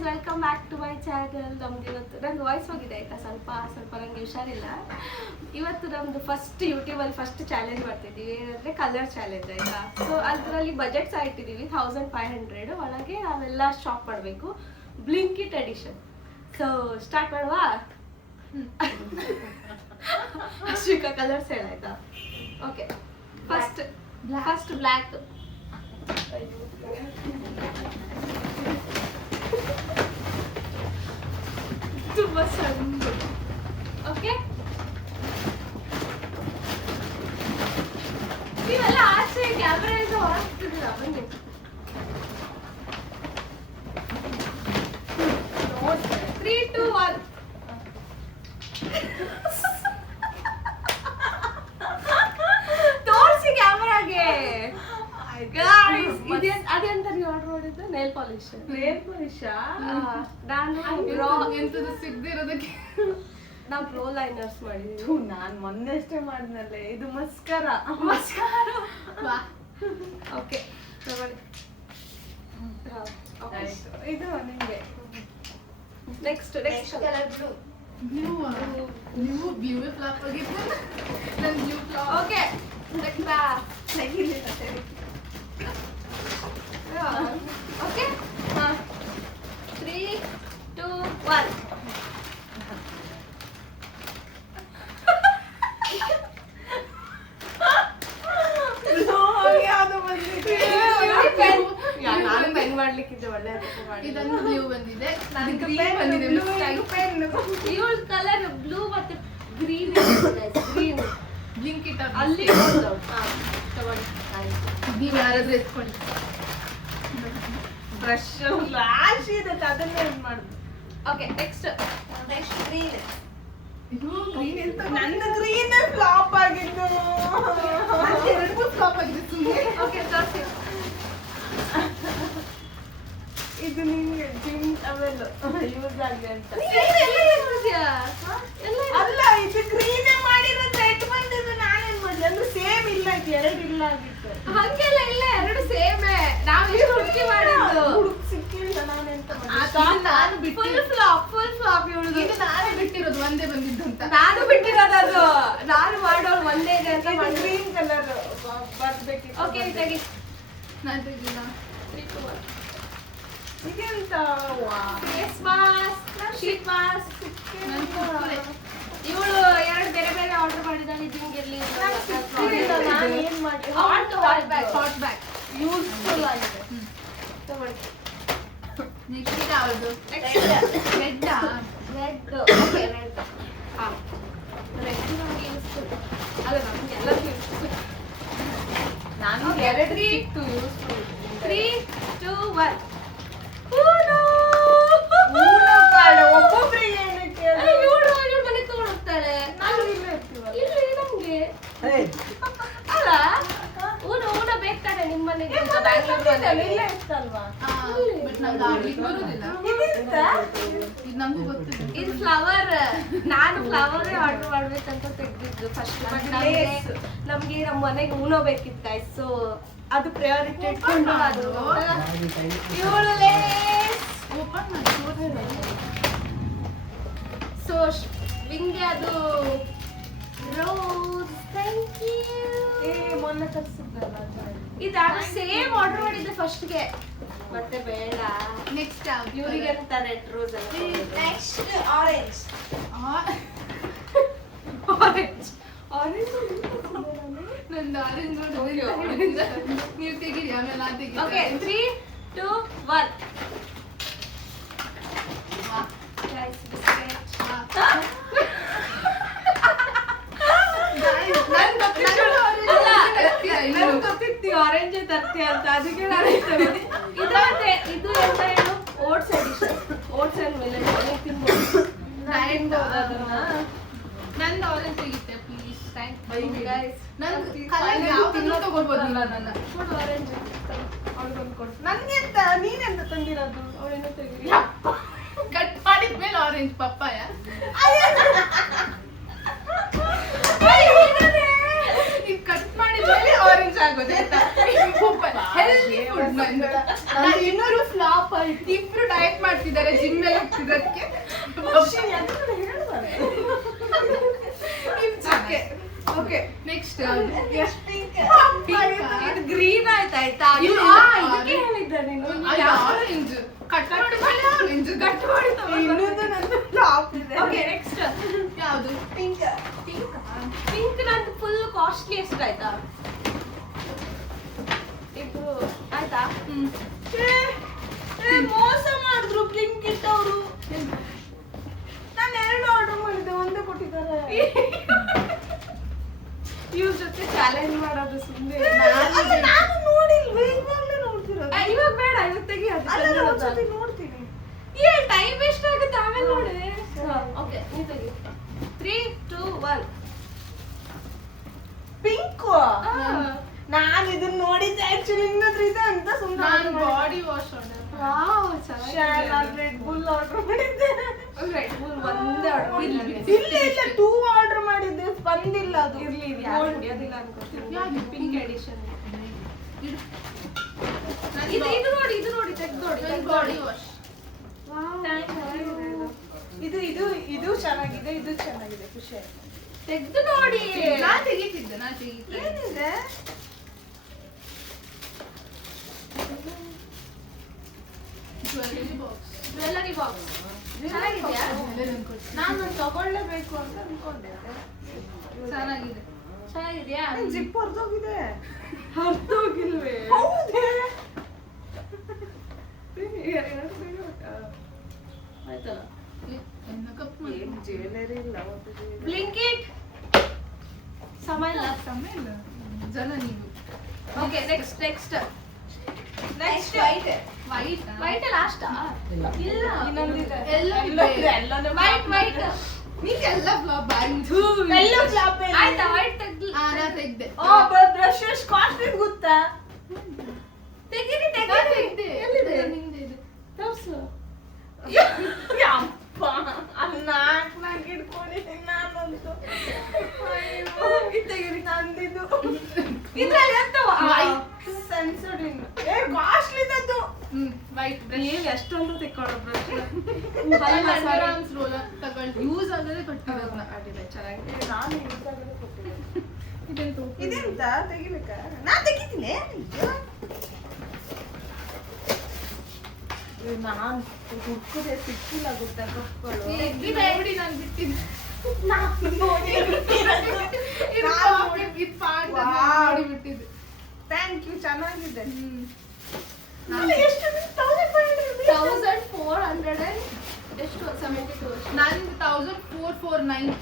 Guys, welcome back to my channel. ನಮ್ದು ಇವತ್ತು ನಂಗೆ ವಾಯ್ಸ್ ಹೋಗಿದೆ ಆಯ್ತಾ, ಸ್ವಲ್ಪ ನನಗೆ ಹುಷಾರಿಲ್ಲ. ಇವತ್ತು ನಮ್ದು ಫಸ್ಟ್ ಯೂಟ್ಯೂಬಲ್ಲಿ ಫಸ್ಟ್ ಚಾಲೆಂಜ್ ಮಾಡ್ತಿದ್ದೀವಿ, ಏನಂದರೆ ಕಲರ್ ಚಾಲೆಂಜ್ ಆಯ್ತಾ. ಸೊ ಅದರಲ್ಲಿ ಬಜೆಟ್ ಸಹ ಇಟ್ಟಿದ್ದೀವಿ 1500 ಒಳಗೆ ನಾವೆಲ್ಲ ಶಾಪ್ ಮಾಡಬೇಕು, ಬ್ಲಿಂಕಿಟ್ ಎಡಿಷನ್. ಸೊ ಸ್ಟಾರ್ಟ್ ಮಾಡುವ. ಅಶ್ವಿಕಾ ಕಲರ್ಸ್ ಹೇಳಾಯ್ತಾ? Okay, first black. ತುಂಬಾ ಸಣ್ಣ. ಓಕೆ, ನೀವೆಲ್ಲ ಆಚೆ ಕ್ಯಾಮ್ರಾ ಇಂದ ಹೊರಗ್ತಿದ್ದೀರಾ, ಬನ್ನಿ. 3, 2, 1. ತೋರಿಸಿ ಕ್ಯಾಮರಾಗೆ. ಅದೆಂತ ನೀವು ಆರ್ಡರ್ ಮಾಡಿದ್ದು? Nail polish. ಎಂತದು ಸಿಗದಿರೋದಕ್ಕೆ ನಾವು ಪ್ರೋ ಲೈನರ್ಸ್ ಮಾಡಿದ್ವಿ. ನಾನು ಮೊನ್ನೆ ಅಷ್ಟೇ ಮಾಡಿದ್ನಲ್ಲೇ, ಇದು ಮಸ್ಕರ. ಓಕೆ ತಗೊಳ್ಳಿ. ಇದು ನಿಮಗೆ ನೆಕ್ಸ್ಟ್ ಕಲರ್ ಬ್ಲೂ. ನೀವು ಬ್ಲೂ ಫ್ಲಾಪ್ ಆಗಿದ್ದು, ನಾನು ಬ್ಲೂ ಫ್ಲಾಪ್. Okay, okay, 3, 2, 1. ನಾನು ಪೆನ್ ಮಾಡ್ಲಿಕ್ಕಿದ್ದೆ, ಒಳ್ಳೆ ಇದೊಂದು ಬ್ಲೂ ಬಂದಿದೆ, ನಾನು ಗ್ರೀನ್ ಬಂದಿದೆ. ಇವಳ ಕಲರ್ ಬ್ಲೂ ಮತ್ತೆ ಗ್ರೀನ್. ಗ್ರೀನ್ ಬ್ಲಿಂಕಿಟ್ ಅಲ್ಲಿ ತಗೊಳ್ಳಿ. ನೀವು ಯಾರಾದ್ರೂ ಎತ್ಕೊಳ್ಳಿ. ಬ್ರಷ್ ಫ್ಲಾಶ್ ಇದೆ, ಅದನ್ನೇ ಇದು ಮಾಡುದು. Okay, next green. ಇದು ಗ್ರೀನ್ ಎಂತ? ನನ್ನ ಗ್ರೀನ್ ಫ್ಲಾಪ್ ಆಗಿದ್ದು, 2 ಫ್ಲಾಪ್ ಆಗಿದೆ ಸುಮ್ಮನೆ. ಓಕೆ, ತೋರಿಸಿ. ಇದು ನಿಮ್ಗೆ ಜಿಮ್ ಅವೆಲ್ಲ ಯೂಸ್ ಆಗಿ ಅಂತ. ಅಲ್ಲ, ಇದು ಗ್ರೀನ್ ಮಾಡಿರೋದು ರೆಡ್ ಬಂದಿದ್ದು. ನಾನೇನ್ ಮಾಡ್ಲಿ ಅಂದ್ರೆ ಸೇಮ್ ಇಲ್ಲ, 2 ಇಲ್ಲ ಆಗಿತ್ತು. ಹಂಗೆಲ್ಲ ಇಲ್ಲ, 2 ಸೇಮ್. ನಾವು ಇಷ್ಟು ಹುಡುಕಿ ಮಾಡಿದ್ದು. ಹುಡುಕ್ ಸಿಕ್ಕಿಲ್ಲ, ನಾನೆಂತ ನಾನು ಫುಲ್ ಫ್ಲಾಪ್ ಇವಳು. ಇದು ನಾನೇ ಬಿಟ್ಟಿರೋದು, ಒಂದೇ ಬಂದಿದ್ದು ಅಂತ. ನಾನು ಬಿಟ್ಟಿರೋದು ಅದು. ನಾನು ಮಾಡೋಳು ಒಂದೇ ಇದೆ ಅಂತ ಮಾಡಿ. Green colour ಬರ್ಬೇಕಿತ್ತು. ಓಕೆ, ತೆಗಿ. ನಾನು ತೆಗಿಲ್ಲ. 3, 2, 1. ಇದೆಂತ? Face mask, sheet mask. ಇವಳು 2 ಬೇರೆ ಬೇರೆ ಆರ್ಡರ್ ಮಾಡಿದ್ದಾಳೆ. ಜಿಮ್ಗೆಲ್ಲಿ ನಾನು ಏನ್ ಮಾಡಿ ಹಾಟ್ ಬ್ಯಾಗ್ ಯೂಸ್ಫುಲ್ ಆಗಿದೆ. ತಗೊಳ್ಳಿ. ನೆಕ್ಸ್ಟ್ ಯಾವುದು? ರೆಡ್. Okay, red. ಹಾಂ, ರೆಡ್ ನಮಗೆ ಯೂಸ್ಫುಲ್ ಅಲ್ಲ, ನಮಗೆ ಎಲ್ಲರಿಗೂ ಯೂಸ್ಫುಲ್. ನಾನು 2 ಸಿಕ್ತು ಯೂಸ್ಫುಲ್. 3, 2, 1. ಒಬ್ಬೊಬ್ರಿಗೆ ಏನಕ್ಕೆ ಇವಳು ಮನೆ ತಗೊಂಡೋಗ್ತಾಳೆ. ನಾನು ಇಲ್ಲೇ ಇರ್ತೀವಲ್ಲ. ಇಲ್ಲಿ ನಮ್ಗೆ ಅಲ್ಲ, ಊನ ಬೇಕಾರೆ ನಿಮ್ಮ ಮನೆಗೆ ಇಲ್ಲೇ ಇರ್ತಲ್ವಾ? ಬಟ್ ನಂಗೆ ಆಡ್ಲಿಕ್ಕೆ ಬರುದಿಲ್ಲ. ಇದು ನಂಗೂ ಗೊತ್ತಿದೆ. ಇದು ಫ್ಲವರ್. ನಾನು ಫ್ಲವರೇ ಆರ್ಡರ್ ಮಾಡ್ಬೇಕಂತ ತೆಗ್ದಿದ್ದು ಫಸ್ಟ್. ಬಟ್ ನಮ್ಗೆ ನಮ್ಮ ಮನೆಗೆ ಊನೋ ಬೇಕಿತ್ತು ಗೈಸ್. ಸೊ ಅದು ಪ್ರಯಾರಿಟಿ ಇಟ್ಕೊಂಡು ಅದು ಇವಳು ಓಪನ್ ಮಾಡಿ. ಸೊ ವಿಂಗೆ ಅದು ರೋಸ್. Thank you. ಮೊನ್ನೆ ತರಿಸಿದ್ದಲ್ಲ, ಇದು ಸೇಮ್ ಆರ್ಡರ್ ಮಾಡಿದ್ದೆ ಫಸ್ಟ್ಗೆ, ಮತ್ತೆ ಬೇಡ. ನೆಕ್ಸ್ಟ್ ಇವರಿಗೆ ಅಂತ ರೆಡ್ ರೋಸ್ ಅಂತ. Next orange. ನಂದು ಆರೆಂಜ್ ನೀವು ತೆಗೀರಿ, ಆಮೇಲೆ ನಾನು ತೆಗಿ. ಓಕೆ, 3, 2, 1. ಆರೆಂಜ್ ತರ್ತಿ ಅಂತ, ಅದಕ್ಕೆ ನಾನು ಇದು ಎಂತ ಹೇಳು? Oats edition. Oats and millet ತಿನ್ಬೋದು. ನಂದು ಆರೆಂಜ್ ತೆಗಿತೆ ಪ್ಲೀಸ್. Thank you guys. ನಾನು ತಗೋಬೋದಲ್ಲ. ನನ್ನ ಆರೆಂಜ್ ಅವ್ಳಿಗೊಂದು ಕೊಡು. ನನಗೆ ಅಂತ ನೀನೆಂತ ತಂದಿರೋದು? ಅವಳೇನೋ ತೆಗೀರಿ. ಕಟ್ ಮಾಡಿದ್ಮೇಲೆ ಆರೆಂಜ್ ಪಪ್ಪಾಯ. ನೀವು ಕಟ್ ಮಾಡಿದ್ಮೇಲೆ ಆರೆಂಜ್ ಆಗೋದು ಆಯ್ತಾ ಹೆಲ್ದಿ ಫುಡ್ ನಂದು ಇನ್ನೂರು ಫ್ಲಾಪ್ ಆಯ್ತು ಇಬ್ರು ಡಯಟ್ ಮಾಡ್ತಿದ್ದಾರೆ ಜಿಮ್ ಎಲ್ಲ ಹೋಗ್ತಿದ್ದಕ್ಕೆ ಓಕೆ ನೆಕ್ಸ್ಟ್ ಇದು ಗ್ರೀನ್ ಆಯ್ತಾಯ್ತಾ ಇದಕ್ಕೆ ಹೇಳಿದ್ದೆ ನೀನು ಆರೆಂಜ್ ಕಟ್ ಮಾಡಿ ಆರೆಂಜ್ ಕಟ್ ಮಾಡಿ ಇನ್ನೊಂದು ನಂದು ಫ್ಲಾಪ್ ಇದೆ. ಓಕೆ ನೆಕ್ಸ್ಟ್ ಯಾವುದು ಪಿಂಕ್ ಪಿಂಕ್ ನಂದು ಫುಲ್ ಕಾಸ್ಟ್ಲಿಯೆಸ್ಟ್ ಆಯ್ತಾ ಇದು ಆಯ್ತಾ ಮೋಸ ಮಾಡಿದ್ರು ಪಿಂಕ್ ಇಟ್ಟವರು. ನಾನು 2 ಆರ್ಡರ್ ಮಾಡಿದ್ದೆ ಒಂದೇ ಕೊಟ್ಟಿದ್ದಾರೆ. ಇವ್ರ ಜೊತೆ ಚಾಲೆಂಜ್ ಮಾಡೋದು ಸುಮ್ಮನೆ ಅದು ನಾನು ನೋಡಿಲ್ವೇ ಇವಾಗಲೇ ನೋಡ್ತಿರೋದು. ಇವಾಗ ಬೇಡ ಇವಾಗ ತೆಗಿ ಅಲ್ಲ ಒಂದ್ಸತಿ ನೋಡ್ತೀನಿ. ಟೈಮ್ ವೇಸ್ಟ್ ಆಗುತ್ತೆ ಆಮೇಲೆ ನೋಡಿ ಓಕೆ ನೀ ತೆಗಿ 3 2 1 ಪಿಂಕ್ ನಾನು ಇದನ್ನ ನೋಡಿದ್ದೆ ಆಕ್ಚುಲಿ ಇನ್ನೊಂದು ಇದೆ ಅಂತ ಸುಮ್ಮನೆ ನಾನು ಬಾಡಿ ವಾಶ್ ಆರ್ಡರ್ ವಾವ್ ನಾನು ರೆಡ್ ಬುಲ್ ಆರ್ಡರ್ ಮಾಡಿದ್ದೆ. ರೆಡ್ ಬುಲ್ ಒಂದೇ ಆರ್ಡರ್ ಇಲ್ಲ ಇಲ್ಲ 2 ಆರ್ಡರ್ ಮಾಡಿದ್ದೆ ಬಂದಿಲ್ಲ ಅದು. ಇರ್ಲಿ ಇದು ಯಾರು ಹಿಡಿಯೋದಿಲ್ಲ ಅನ್ಕೋತೀನಿ ಯಾವ್ದು? ಪಿಂಕ್ ಎಡಿಷನ್ ಇದು ಇದು ನೋಡಿ ತೆಗ್ದು ನೋಡಿ ನನ್ನ ಬಾಡಿ ವಾಶ್ ಇದು ಚೆನ್ನಾಗಿದೆ ಇದು ಚೆನ್ನಾಗಿದೆ ಖುಷಿ ಆಯ್ತು. ತೆಗ್ದು ನೋಡಿ ನಾನು ತೆಗಿತಿದ್ದೆ ಏನಿದೆ ಜ್ಯುವೆಲರಿ ಬಾಕ್ಸ್ ಜ್ಯುವೆಲರಿ ಬಾಕ್ಸ್ ಚೆನ್ನಾಗಿದ್ಯಾ ನಾನು ತಗೊಳ್ಳೇಬೇಕು ಅಂತ ಅನ್ಕೊಂಡೆ. ಚೆನ್ನಾಗಿದೆ ಚೆನ್ನಾಗಿದ್ಯಾ ಜಿಪ್ ಹೊರದೋಗಿದೆ. ಅರ್ಥೋಗಿಲ್ವೇ ಹೌದೇ ಆಯ್ತಲ್ಲ ಮೇಕಪ್ ಮಾಡಿ ಏನ್ ಜ್ಯುವೆಲರಿ ಇಲ್ಲ ಬ್ಲಿಂಕಿಟ್ ಸಮಯ ಇಲ್ಲ ಸಮಯ ಜನ ನೀವು okay next next white white last ಇಲ್ಲ ಇನ್ನೊಂದಿದೆ. ಎಲ್ಲ ವೈಟ್ ನೀವೆಲ್ಲ ಬ್ಯಾಂಕ್ ಎಲ್ಲ ಫ್ಲಾಪ್ ಆಯ್ತಾ ವೈಟ್ ತೆಗ್ದು ನಾ ತೆಗ್ದೆ ಬ್ರಷ್ ಎಷ್ಟು ಕಾಸ್ಟ್ಲಿ ಗೊತ್ತಾ? ತೆಗೀರಿ ನಾ ತೆಗೀರಿ ತೆಗ್ದೆ ಎಲ್ಲಿದೆ ನಿಮ್ದು ಇದೆ ತೋರ್ಸು ಯಪ್ಪ ಅಲ್ಲಿ ನಾಲ್ಕು ಇಟ್ಕೊಂಡಿದ್ದೀನಿ ನಾನಂತೂ. ಅಯ್ಯೋ, ಇದು ತೆಗೀರಿ ನಂದಿದು. ಇದ್ರಲ್ಲಿ ಎಂತವ ಸೆನ್ಸರ್ಡ್ ಇನ್ನು ಕಾಸ್ಟ್ಲಿ ಅದು. ವೈಟ್ ಏನ್ ಎಷ್ಟೊಂದು ತೆಕ್ಕೊಳ್ಳೋ ಬ್ರಷ್ ಗ್ರಾಮ್ಸ್ ರೋಲರ್ ತಗೊಂಡು ಯೂಸ್ ಆಗದೆ ಕೊಟ್ಟಿರೋದನ್ನ ಚೆನ್ನಾಗಿದೆ ನಾನು ಇನ್ಸ್ಟಾಗ್ರಾಮ್ ಕೊಟ್ಟಿದ್ದೆ. ಇದೆಂತ ಇದೆಂತ ತೆಗಿಬೇಕಾ? ನಾನ್ ತೆಗಿತೀನಿ. ನಾನ್ ಹುಡ್ಕುದೆ ಸಿಕ್ಕಿಲ್ಲ ಗೊತ್ತಾ ಕಪ್ಗಳು. ನೋಡಿ ನಾನು ಬಿಟ್ಟಿದ್ದೆ ನೋಡಿ ಬಿಟ್ಟಿದ್ದೆ ಥ್ಯಾಂಕ್ ಯು ಚೆನ್ನಾಗಿದೆ. ನಾನು ಎಷ್ಟು 1400 ಎಷ್ಟು 72 ನಂದು 1449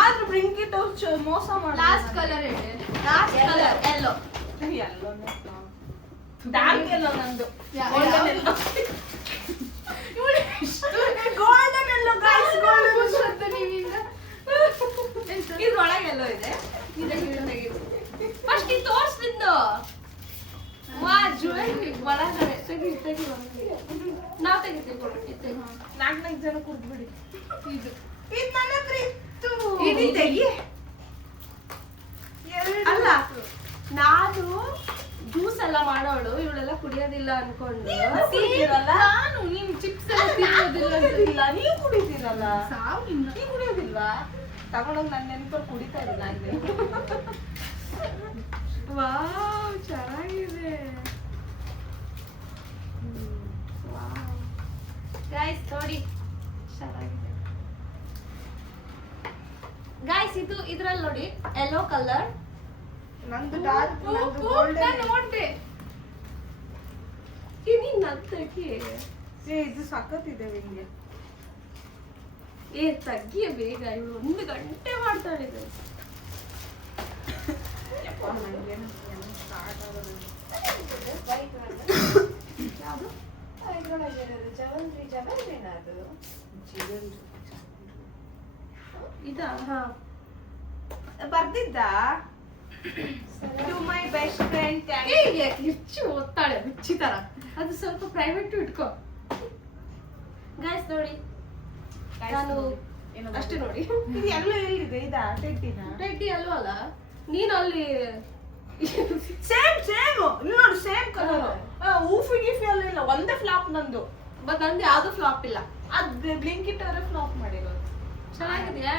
ಆದ್ರೂ ಬ್ಲಿಂಕಿಟ್ ಅವ್ರು ಮೋಸ ಮಾಡಿ ಲಾಸ್ಟ್ ಕಲರ್ ಹೇಳಿ ಲಾಸ್ಟ್ ಕಲರ್ ಎಲ್ಲೋ ಡಾರ್ಕ್ ಎಲ್ಲೋ ನಂದು. ಇವಳು ಎಷ್ಟು ಗೋಲ್ಡನ್ ಎಲ್ಲೋ ಗೈಸ್ ಗೋಲ್ಡನ್. ನೀವಿಂದ ಇದ್ರೊಳಗೆ ಎಲ್ಲೋ ಇದೆ ಫಸ್ಟ್ ಇದು ತೋರ್ಸ್ತಿದ್ದು ವಾ ಜ್ಯುವೆಲರಿ ಒಳಗಡೆ ತೆಗಿ ನಾವು ತೆಗಿತೀವಿ ಕೊಡು ನಾಲ್ಕು ಜನ ಕುಡ್ಬಿಡಿ. ಇದು ಇದು ನನ್ನ ಹತ್ರ ಇತ್ತು. ಇದು ತೆಗಿ ಎರಡು. ಅಲ್ಲ ನಾನು ಜ್ಯೂಸ್ ಎಲ್ಲ ಮಾಡೋಳು ಇವಳೆಲ್ಲ ಕುಡಿಯೋದಿಲ್ಲ ಅನ್ಕೊಂಡು ಕುಡಿತೀರಲ್ಲ? ನಾನು ನೀವು ಚಿಪ್ಸ್ ಎಲ್ಲ ತಿನ್ನೋದಿಲ್ಲ ಕುಡಿಯೋದಿಲ್ಲ, ನೀವು ಕುಡಿತೀರಲ್ಲ? ಸಾವು ನಿನ್ನ ನೀವು ಕುಡಿಯೋದಿಲ್ವಾ? ತಗೊಂಡೋಗಿ ನನ್ನ ನೆನಪಲ್ಲಿ ಕುಡಿತಾ ಇದ್ದೀನಿ ಅಲ್ಲಿ. ವಾವ್ ಚೆನ್ನಾಗಿದೆ ಗೈಸ್ ನೋಡಿ ಚೆನ್ನಾಗಿದೆ ಗೈಸ್ ಇದು ಇದ್ರಲ್ಲಿ ನೋಡಿ ಯೆಲ್ಲೋ ಕಲರ್ ನಂದು ಡಾರ್ಕ್ ನಂದು ನಾನು ಗೋಲ್ಡನ್. ನೋಡ್ದೆ ನೀನ್ ತೆಗಿ ಇದು ಸಖತ್ತಿದೆ ನಿಮಗೆ. ತೆಗಿಯ ಬೇಗ ಇವಳು 1 ಗಂಟೆ ಮಾಡ್ತಾಳೆ ಇದು ಯಾವುದು ಇದಾ ಹಾ ಬರ್ದಿದ್ದ ಟು ಮೈ ಬೆಸ್ಟ್ ಫ್ರೆಂಡ್ ಹೆಚ್ಚು ಓದ್ತಾಳೆ ಹುಚ್ಚಿ ತರ ಅದು ಸ್ವಲ್ಪ ಪ್ರೈವೇಟ್ ಇಟ್ಕೋ ಗೈಸ್ ನೋಡಿ ನಾನು ಅಷ್ಟೇ ನೋಡಿ ಇದು ಎಲ್ಲೋ ಎಲ್ಲಿದೆ ಇದಾ ಟೆಟ್ಟಿನ? ಟೆಡ್ಡಿ ಅಲ್ವಾ ಅಲ್ಲ ನೀನು ಅಲ್ಲಿ ಸೇಮ್ ಸೇಮ್ ನೋಡು ಸೇಮ್ ಕಲರ್ ಊಫಿ ಗಿಫಿ ಎಲ್ಲ ಇಲ್ಲ ಒಂದೇ ಫ್ಲಾಪ್ ನಂದು ಬಟ್ ನಂದು ಯಾವ್ದು ಫ್ಲಾಪ್ ಇಲ್ಲ. ಅದ್ ಬ್ಲಿಂಕಿಟ್ ಅವರೇ ಫ್ಲಾಪ್ ಮಾಡಿರೋದು ಚೆನ್ನಾಗಿದ್ಯಾ?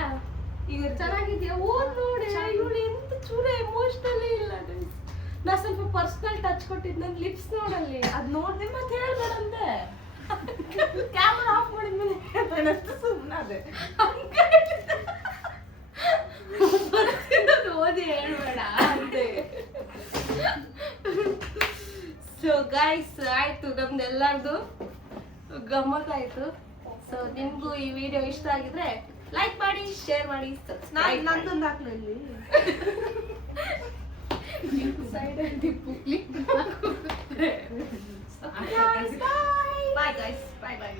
ಈಗ ಚೆನ್ನಾಗಿದ್ಯಾ? ಓದ್ ನೋಡಿ ಇವಳು ಎಂತ ಚೂರ ಎಮೋಷನಲಿ ಇಲ್ಲ. ನಾ ಸ್ವಲ್ಪ ಪರ್ಸನಲ್ ಟಚ್ ಕೊಟ್ಟಿದ್ ನನ್ ಲಿಪ್ಸ್ ನೋಡಲ್ಲಿ. ಅದ್ ನೋಡ್ದೆ ಮತ್ತೆ ಹೇಳ್ಬೇಡಂತೆ ಕ್ಯಾಮರಾ ಆಫ್ ಮಾಡಿದ್ಮೇಲೆ ಹೇಳ್ಬೇಡ ಸುಮ್ಮನೆ ಅದೇ ಓದಿ ಹೇಳ್ಬೇಡ ಅಂತೆ. ಸೊ ಗೈಸ್ ಆಯ್ತು ನಮ್ದೆಲ್ಲರದು ಗಮ್ಮತ್ತಾಯ್ತು. ಸೊ ನಿಮ್ಗೂ ಈ ವಿಡಿಯೋ ಇಷ್ಟ ಆಗಿದ್ರೆ ಲೈಕ್ ಮಾಡಿ, ಶೇರ್ ಮಾಡಿ, ಸಬ್ಸ್ಕ್ರೈಬ್ ಮಾಡಿ. ನಂದೊಂದು ಹಾಕ್ಲು ಇಲ್ಲಿ ಸೈಡಲ್ಲಿ Bye guys. Bye bye.